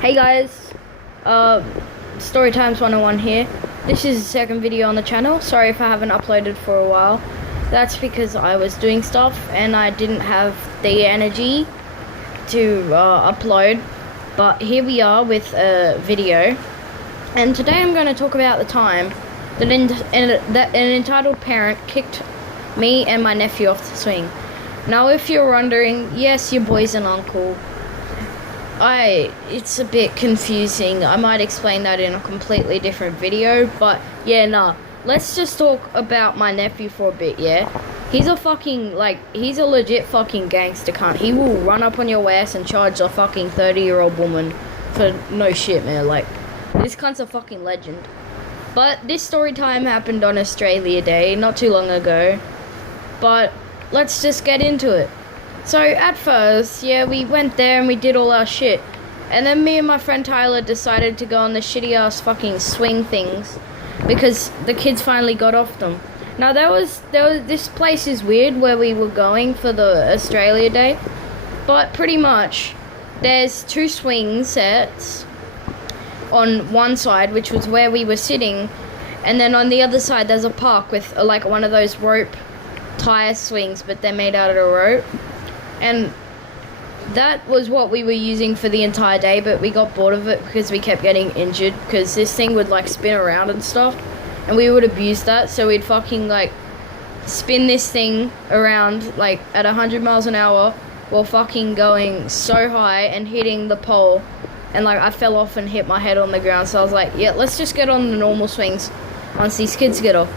Hey guys, Storytimes 101 here. This is the second video on the channel. Sorry if I haven't uploaded for a while. That's because I was doing stuff and I didn't have the energy to upload. But here we are with a video. And today I'm going to talk about the time that an entitled parent kicked me and my nephew off the swing. Now if you're wondering, yes, your boy's an uncle. It's a bit confusing. I might explain that in a completely different video, but yeah, nah. Let's just talk about my nephew for a bit, yeah? He's a legit fucking gangster cunt. He will run up on your ass and charge a fucking 30-year-old woman for no shit, man. Like, this cunt's a fucking legend. But this story time happened on Australia Day, not too long ago. But let's just get into it. So, at first, yeah, we went there and we did all our shit. And then me and my friend Tyler decided to go on the shitty-ass fucking swing things. Because the kids finally got off them. Now, this place is weird where we were going for the Australia Day. But pretty much, there's two swing sets on one side, which was where we were sitting. And then on the other side, there's a park with, like, one of those rope tire swings, but they're made out of rope. And that was what we were using for the entire day, but we got bored of it because we kept getting injured because this thing would like spin around and stuff, and we would abuse that. So we'd fucking like spin this thing around like at 100 miles an hour while fucking going so high and hitting the pole, and like I fell off and hit my head on the ground. So I was like, yeah, let's just get on the normal swings once these kids get off.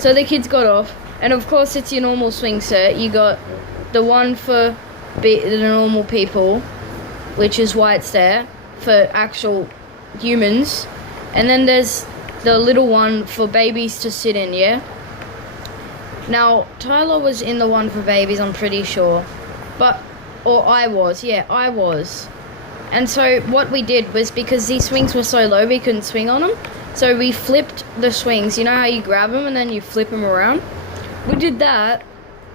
So the kids got off, and of course it's your normal swing set. You got the one for the normal people, which is why it's there, for actual humans. And then there's the little one for babies to sit in, yeah? Now, Tyler was in the one for babies, I'm pretty sure. I was. And so what we did was, because these swings were so low, we couldn't swing on them. So we flipped the swings. You know how you grab them and then you flip them around? We did that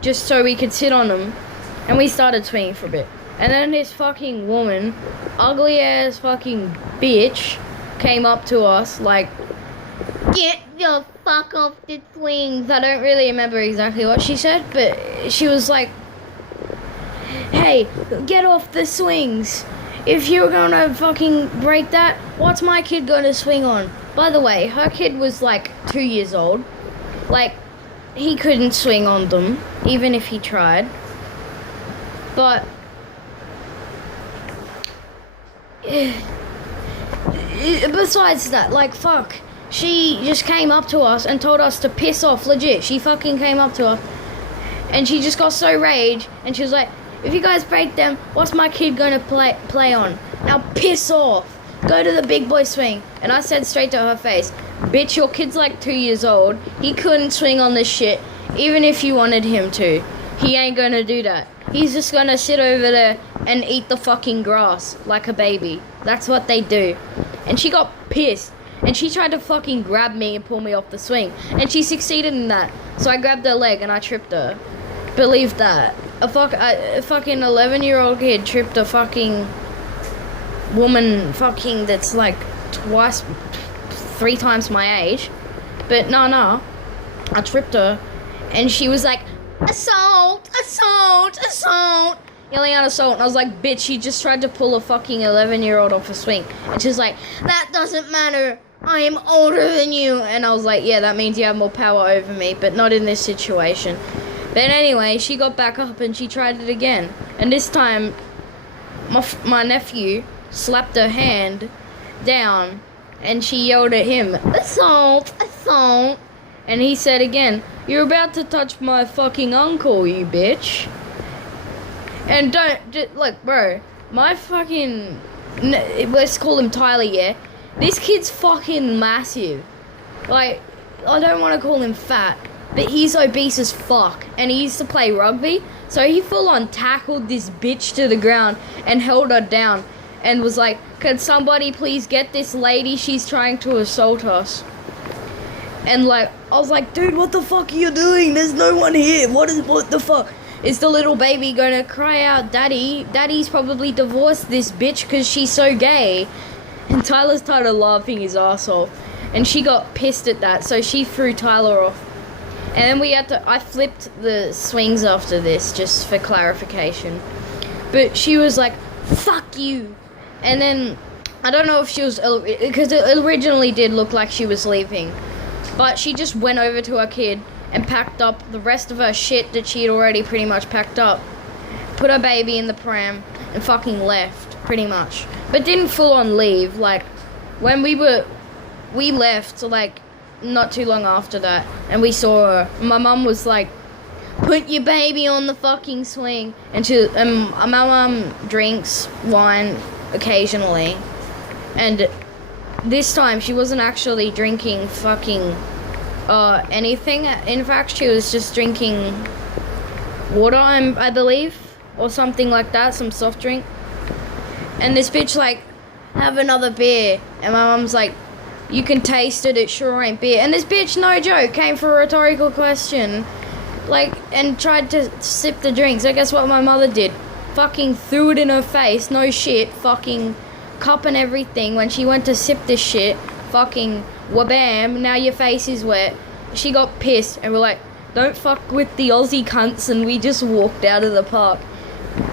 just so we could sit on them, and we started swinging for a bit. And then this fucking woman, ugly ass fucking bitch, came up to us like, get the fuck off the swings. I don't really remember exactly what she said, but she was like, hey, get off the swings. If you're gonna fucking break that, what's my kid gonna swing on? By the way, her kid was like 2 years old. Like, he couldn't swing on them, even if he tried. But besides that, like, fuck. She just came up to us and told us to piss off, legit. She fucking came up to us and she just got so rage, and she was like, if you guys break them, what's my kid gonna play on? Now piss off. Go to the big boy swing. And I said straight to her face, bitch, your kid's like 2 years old. He couldn't swing on this shit, even if you wanted him to. He ain't gonna do that. He's just gonna sit over there and eat the fucking grass like a baby. That's what they do. And she got pissed. And she tried to fucking grab me and pull me off the swing. And she succeeded in that. So I grabbed her leg and I tripped her. Believe that. A fucking 11-year-old kid tripped a fucking woman fucking that's like 3 times my age. But no, I tripped her, and she was like, assault, assault, assault, yelling out assault. And I was like, bitch, she just tried to pull a fucking 11-year-old off a swing. And she's like, that doesn't matter, I am older than you. And I was like, yeah, that means you have more power over me, but not in this situation. But anyway, she got back up and she tried it again. And this time, my nephew slapped her hand down, and she yelled at him, assault, assault. And he said again, you're about to touch my fucking uncle, you bitch. And look, bro, my fucking, let's call him Tyler, yeah? This kid's fucking massive. Like, I don't want to call him fat, but he's obese as fuck, and he used to play rugby, so he full on tackled this bitch to the ground and held her down and was like, can somebody please get this lady, she's trying to assault us. And like, I was like, dude, what the fuck are you doing? There's no one here. What the fuck? is the little baby gonna cry out, Daddy? Daddy's probably divorced this bitch because she's so gay. And Tyler started laughing his ass off. And she got pissed at that, so she threw Tyler off. And then I flipped the swings after this, just for clarification. But she was like, fuck you. And then, I don't know if she was, because it originally did look like she was leaving. But she just went over to her kid and packed up the rest of her shit that she had already pretty much packed up. Put her baby in the pram and fucking left, pretty much. But didn't full on leave. Like, when we left, like, not too long after that, and we saw her. My mum was like, put your baby on the fucking swing. And my mum drinks wine occasionally. And this time she wasn't actually drinking fucking anything. In fact, she was just drinking water, I believe, or something like that, some soft drink. And this bitch like, have another beer. And my mum's like, you can taste it sure ain't beer. And this bitch, no joke, came for a rhetorical question, like, and tried to sip the drink. So guess what my mother did? Fucking threw it in her face, no shit, fucking cup and everything. When she went to sip this shit, fucking wabam, now your face is wet. She got pissed, and we're like, don't fuck with the Aussie cunts, and we just walked out of the park.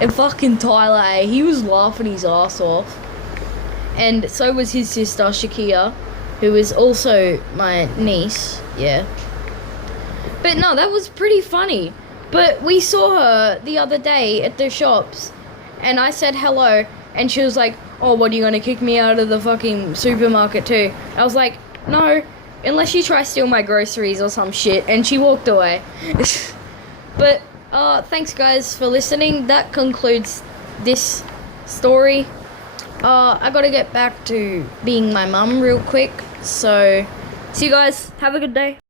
And fucking Tyler, he was laughing his ass off. And so was his sister, Shakia, who is also my niece, yeah. But no, that was pretty funny. But we saw her the other day at the shops, and I said hello, and she was like, oh, what, are you gonna kick me out of the fucking supermarket too? I was like, no, unless you try to steal my groceries or some shit, and she walked away. But, thanks guys for listening. That concludes this story. I gotta get back to being my mum real quick, so see you guys, have a good day.